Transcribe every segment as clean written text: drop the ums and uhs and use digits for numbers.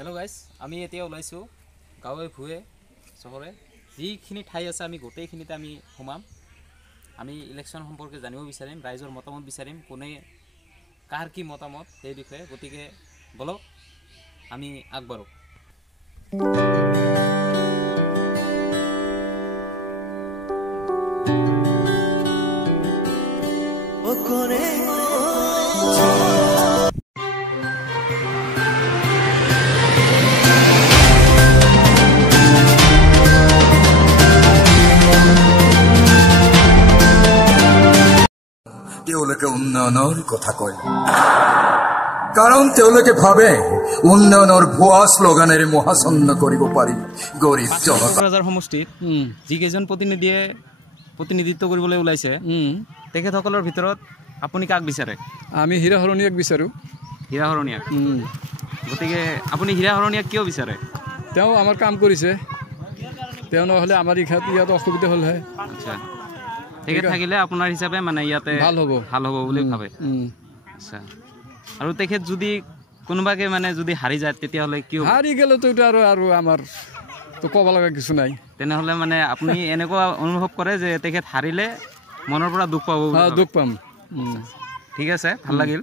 Hello guys আমি এতিয়া ওলাইছো গাঁৱে ভুৱে চহৰে যিখিনি ঠাই আছে আমি গোটেইখিনিতে আমি সোমাম আমি ইলেকশন সম্পৰ্কে জানিব বিচাৰিম ৰাইজৰ মতামত বিচাৰিম কোনে কাৰ কি মতামত এই বিষয়ে গতিকে বলক আমি আগবাঢ়ো তেওঁলোকে উন্নয়নৰ কথা কয় কাৰণ তেওঁলোকে ভাবে উন্নয়নৰ ভুৱা শ্লোগানেৰে মহাচন্ন কৰিব পাৰি গৰীব জনতাৰ সমষ্টিত যিকেইজন প্ৰতিনিধিত্ব কৰিবলৈ ওলাইছে তেখেতসকলৰ ভিতৰত আপুনি কাক বিচাৰে আমি হীৰা হৰণীয়াক বিচাৰো হীৰা হৰণীয়াক গতিকে আপুনি হীৰা হৰণীয়াক কিয় বিচাৰে তেওঁ আমাৰ কাম কৰিছে তেওঁ নহলে আমাৰ ইয়াত অসুবিধা হ'ল হয় আচ্ছা তেখেত থাকিলে আপোনাৰ হিচাপে মানে ইয়াতে ভাল হ'ব বুলি ভাবে আচ্ছা আৰু তেখেত যদি কোনোবাকে মানে যদি হাৰি যায় তেতিয়াহ'লে কি হ'ব হাৰি গ'লেতো এটা আৰু আমাৰ তো ক'ব লগা কিছু নাই তেনেহ'লে মানে আপুনি এনেকুৱা অনুভৱ কৰে যে তেখেত হাৰিলে মনৰ পৰা দুখ পাব দুখ পাম ঠিক আছে ভাল লাগিল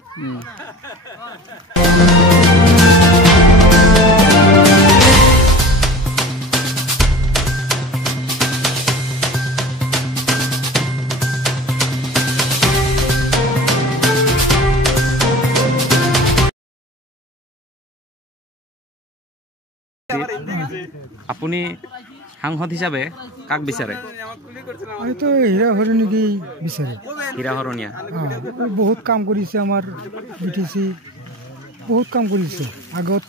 আপুনি সাংসদ হিচাপে কাক বিচাৰে হয়তো হীৰা হৰণীকে বিচাৰে হীৰা হৰণীয়া বহুত কাম কৰিছে আমাৰ বিটিচি বহুত কাম কৰিছে আগত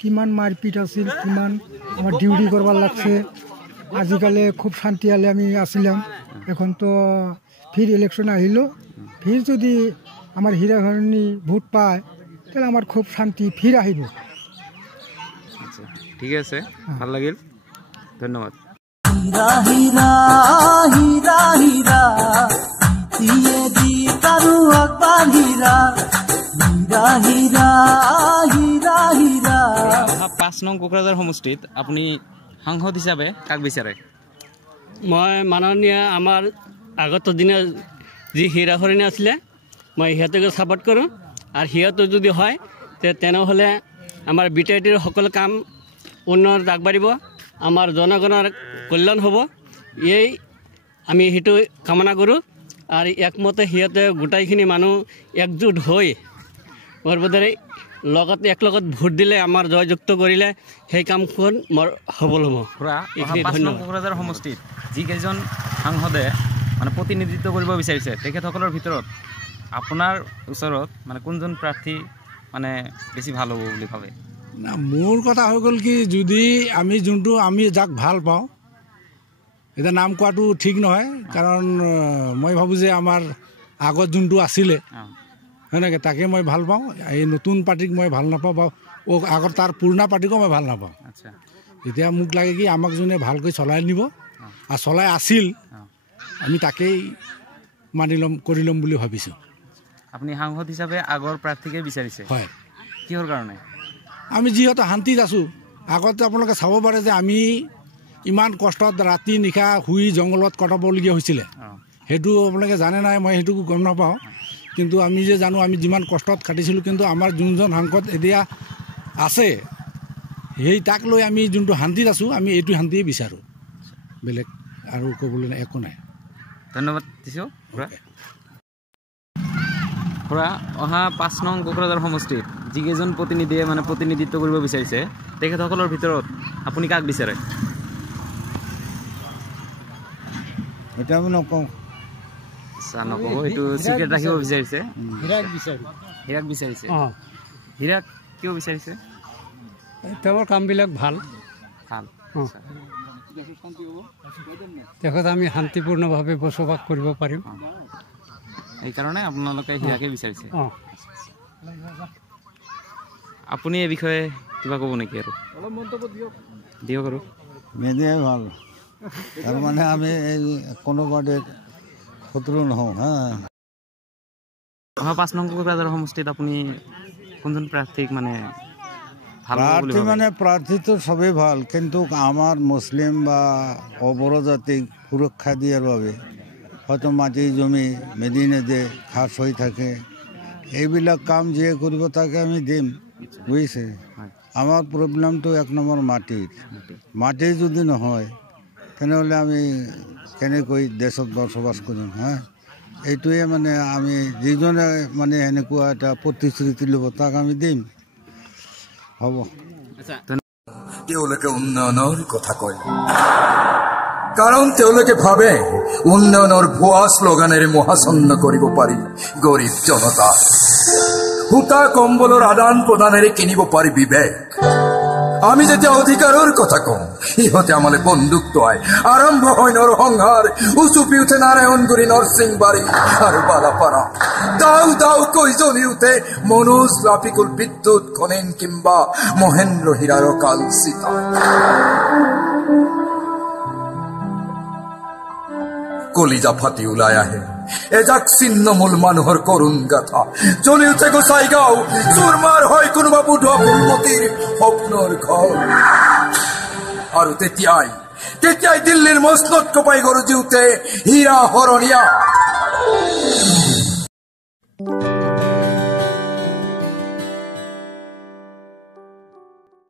কিমান মাৰপিট আছিল কিমান আমাৰ ডিউটি কৰিব লাগছে আজিকালি খুব শান্তিয়ালে আমি আছিলাম এখন তো ফিৰ ইলেকশন আহিল ফিৰ যদি আমাৰ হীৰা হৰণী ভোট পায় তাহলে আমার খুব শান্তি ফির আহিব ঠিক আছে ভাল লাগিল ধন্যবাদ হীরা হীরা হীরা হীরা দিয়ে দি কারু আকবার হীরা হীরা হীরা হীরা হীরা 5 নং কোকৰাঝাৰ সমষ্টিত আপুনি সাংসদ হিচাপে কাক বিচাৰে মই মাননীয় আমাৰ আগত দিনে যি হীৰা হৰণী আছিলে মই সিহঁতকে সাপোৰ্ট কৰোঁ আৰু সিহঁত যদি হয় তেনেহ'লে আমাৰ বিটিআইটিৰ সকলো কাম উন্নয়নত আগবাঢ়িব আমাৰ জনগণৰ কল্যাণ হ'ব এই আমি সেইটো কামনা কৰোঁ আৰু একমতে সিহঁতে গোটাইখিনি মানুহ একজোট হৈ বৰবদৰে লগতে একলগত ভোট দিলে আমাৰ জয়যুক্ত কৰিলে সেই কামখন সফল হ'ব কোকৰাঝাৰ সমষ্টিত যিকেইজন সাংসদে মানে প্ৰতিনিধিত্ব কৰিব বিচাৰিছে তেখেতসকলৰ ভিতৰত আপোনাৰ ওচৰত মানে কোনজন প্ৰাৰ্থী মানে বেছি ভাল হ'ব বুলি ভাবে না মোৰ কথা হৈ গ'ল কি যদি আমি যোনটো আমি যাক ভাল পাওঁ এটা নাম কোৱাটো ঠিক নহয় কাৰণ মই ভাবোঁ যে আমাৰ আগত যোনটো আছিলে সেনেকৈ তাকে মই ভাল পাওঁ এই নতুন পাৰ্টিক মই ভাল নাপাওঁ বা আগত তাৰ পুৰণা পাৰ্টিকো মই ভাল নাপাওঁ আচ্ছা এতিয়া মোক লাগে কি আমাক যোনে ভালকৈ চলাই নিব আৰু চলাই আছিল আমি তাকেই মানি ল'ম কৰি ল'ম বুলি ভাবিছোঁ আপুনি সাংসদ হিচাপে আগৰ প্ৰাৰ্থীকে বিচাৰিছে হয় কিহৰ কাৰণে আমি যিহেতু শান্তিত আছোঁ আগতে আপোনালোকে চাব পাৰে যে আমি ইমান কষ্টত ৰাতি নিশা শুই জংঘলত কটাবলগীয়া হৈছিলে সেইটো আপোনালোকে জানে নাই মই সেইটো গম নাপাওঁ কিন্তু আমি যে জানো আমি যিমান কষ্টত কাটিছিলোঁ কিন্তু আমাৰ যোনজন সাংসদ এতিয়া আছে সেই তাক লৈ আমি যোনটো শান্তিত আছোঁ আমি এইটো শান্তিয়ে বিচাৰোঁ বেলেগ আৰু ক'বলৈ একো নাই ধন্যবাদ দিছোঁ খুৰা অহা 5 নং কোকৰাঝাৰ সমষ্টিত যিকেইজন প্ৰতিনিধিয়ে মানে প্ৰতিনিধিত্ব কৰিব বিচাৰিছে তেখেতসকলৰ ভিতৰত আপুনি কাক বিচাৰে এটা আমি নকওঁ নক'ব এইটো চিক্ৰেট ৰাখিব বিচাৰিছে হীৰাক বিচাৰিছে হীৰাক কিয় বিচাৰিছে তেওঁৰ কামবিলাক ভাল তেখেত আমি শান্তিপূৰ্ণভাৱে বসবাস কৰিব পাৰিম এইকাৰণে আপোনালোকে হীৰাকে বিচাৰিছে আপুনি এই বিষয়ে কিবা ক'ব নেকি আৰু অলপ মন্তব্য দিয়ক আৰু মেদিয়াই ভাল তাৰমানে আমি এই কোনোবাদে শত্ৰু নহওঁ হা অহা 5 নং কোকৰাঝাৰ সমষ্টিত আপুনি কোনজন প্ৰাৰ্থীক মানে ভাল হ'ব বুলি প্ৰাৰ্থী ভাবে? মানে প্ৰাৰ্থীটো চবেই ভাল, কিন্তু আমাৰ মুছলিম বা অবড়ো জাতিক সুৰক্ষা দিয়াৰ বাবে হয়তো মাটি জমি মেদিনেদে খাচ হৈ থাকে, এইবিলাক কাম যিয়ে কৰিব তাকে আমি দিম, বুজিছে। আমাৰ প্ৰব্লেমটো 1 নম্বৰ মাটিৰ। মাটি যদি নহয় তেনেহ'লে আমি কেনেকৈ দেশত বসবাস কৰিম? এইটোৱে মানে আমি যিজনে মানে এনেকুৱা এটা প্ৰতিশ্ৰুতি ল'ব তাক আমি দিম, হ'ব। তেওঁলোকে উন্নয়নৰ কথা কয়, কাৰণ তেওঁলোকে ভাবে উন্নয়নৰ ভুৱা শ্লোগানেৰে মহাচন্ন কৰিব পাৰি গৰীব জনতা। সূতা কম্বলৰ আদান প্ৰদানেৰে কিনিব পাৰি বিবেক। আমি যেতিয়া অধিকাৰৰ কথা কওঁ ইহঁতে আমালে বন্দুক তোৱায়। আৰম্ভ হয় নৰসংহাৰ, উচুপি উঠে নাৰায়ণগুৰি, নৰসিংবাৰী আৰু বালাপাৰা। দাও দাও কৈ জ্বলি উঠে মনোজ লাপিকুল বিদ্যুৎ খনেন কিংবা মহেন্দ্ৰ হীৰাৰ কাল চিতা। কলিজা ফাটি ওলাই আহে এজাক ছিন্নমূল মানুহৰ কৰুণ গাথা। জ্বলি উঠে গোসাইগাঁও, চুৰমাৰ হয় কোনোবা বুঢ়া ফুলমতীৰ সপোনৰ ঘৰ। আৰু তেতিয়াই দিল্লীৰ মছনত কপাই গৰজি উঠে হীৰা হৰণীয়া।